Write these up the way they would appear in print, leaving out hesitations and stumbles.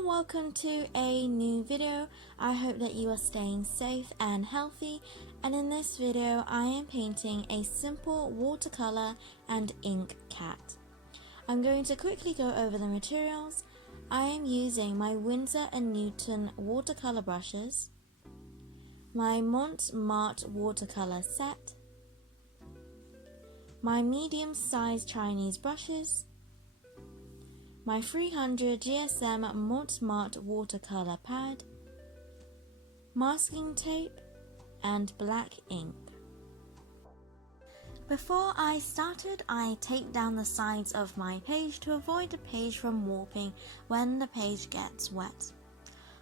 and welcome to a new video. I hope that you are staying safe and healthy, and in this video I am painting a simple watercolor and ink cat. I'm going to quickly go over the materials. I am using my Winsor & Newton watercolor brushes, my Montmartre watercolor set, my medium-sized Chinese brushes, my 300 GSM Montmartre watercolor pad, masking tape, and black ink. Before I started, I taped down the sides of my page to avoid the page from warping when the page gets wet.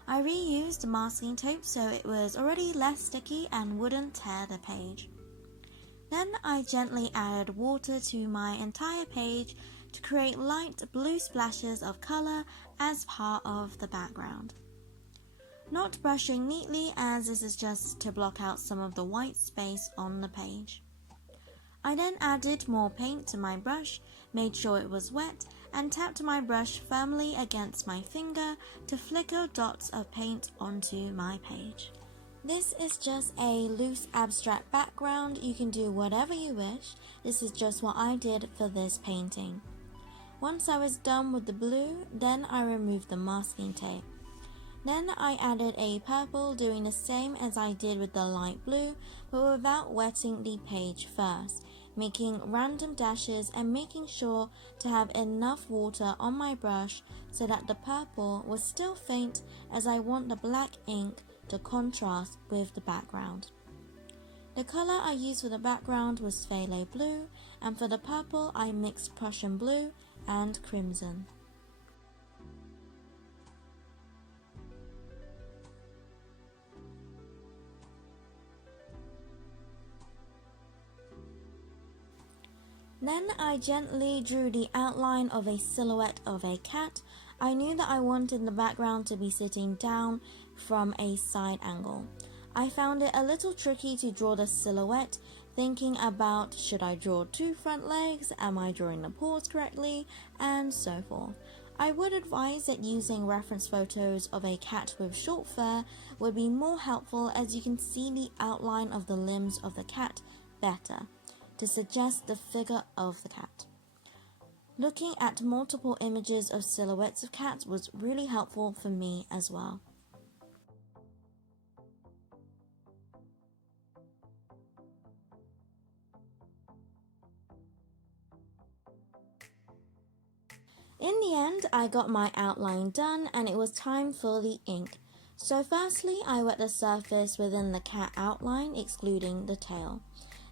I reused masking tape so it was already less sticky and wouldn't tear the page. Then I gently added water to my entire page to create light blue splashes of color as part of the background. Not brushing neatly, as this is just to block out some of the white space on the page. I then added more paint to my brush, made sure it was wet, and tapped my brush firmly against my finger to flicker dots of paint onto my page. This is just a loose abstract background. You can do whatever you wish. This is just what I did for this painting. Once I was done with the blue, then I removed the masking tape. Then I added a purple, doing the same as I did with the light blue, but without wetting the page first, making random dashes and making sure to have enough water on my brush so that the purple was still faint, as I want the black ink to contrast with the background. The color I used for the background was phthalo blue, and for the purple I mixed Prussian blue and crimson. Then I gently drew the outline of a silhouette of a cat. I knew that I wanted the background to be sitting down from a side angle. I found it a little tricky to draw the silhouette, thinking about, should I draw two front legs, am I drawing the paws correctly, and so forth. I would advise that using reference photos of a cat with short fur would be more helpful, as you can see the outline of the limbs of the cat better to suggest the figure of the cat. Looking at multiple images of silhouettes of cats was really helpful for me as well. In the end, I got my outline done and it was time for the ink. So firstly, I wet the surface within the cat outline, excluding the tail.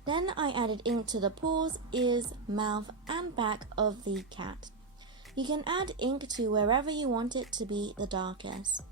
Then I added ink to the paws, ears, mouth, and back of the cat. You can add ink to wherever you want it to be the darkest.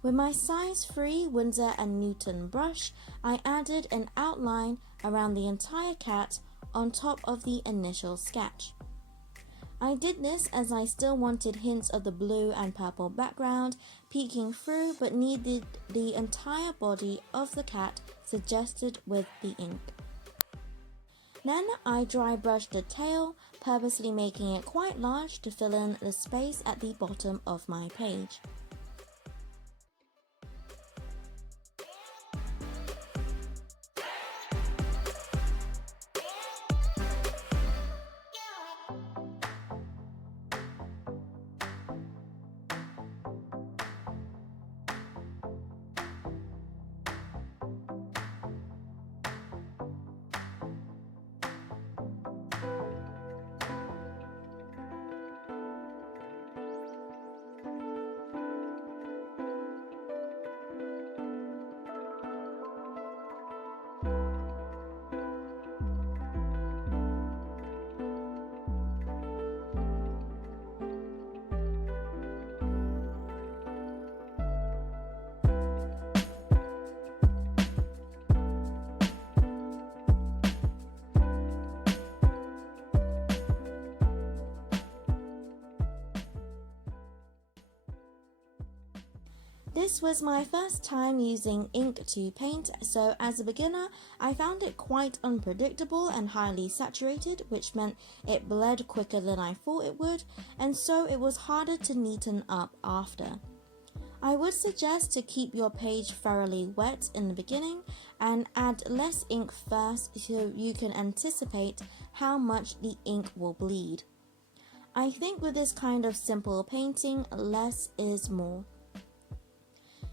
With my size 3 Winsor & Newton brush, I added an outline around the entire cat on top of the initial sketch. I did this as I still wanted hints of the blue and purple background peeking through, but needed the entire body of the cat suggested with the ink. Then I dry brushed the tail, purposely making it quite large to fill in the space at the bottom of my page. This was my first time using ink to paint, so as a beginner, I found it quite unpredictable and highly saturated, which meant it bled quicker than I thought it would, and so it was harder to neaten up after. I would suggest to keep your page thoroughly wet in the beginning and add less ink first so you can anticipate how much the ink will bleed. I think with this kind of simple painting, less is more.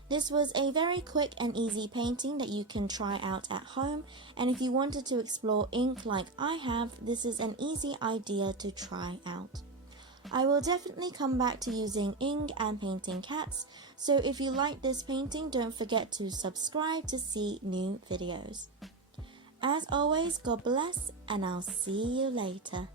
This was a very quick and easy painting that you can try out at home, and if you wanted to explore ink like I have, this is an easy idea to try out. I will definitely come back to using ink and painting cats, so if you like this painting, don't forget to subscribe to see new videos. As always, God bless, and I'll see you later.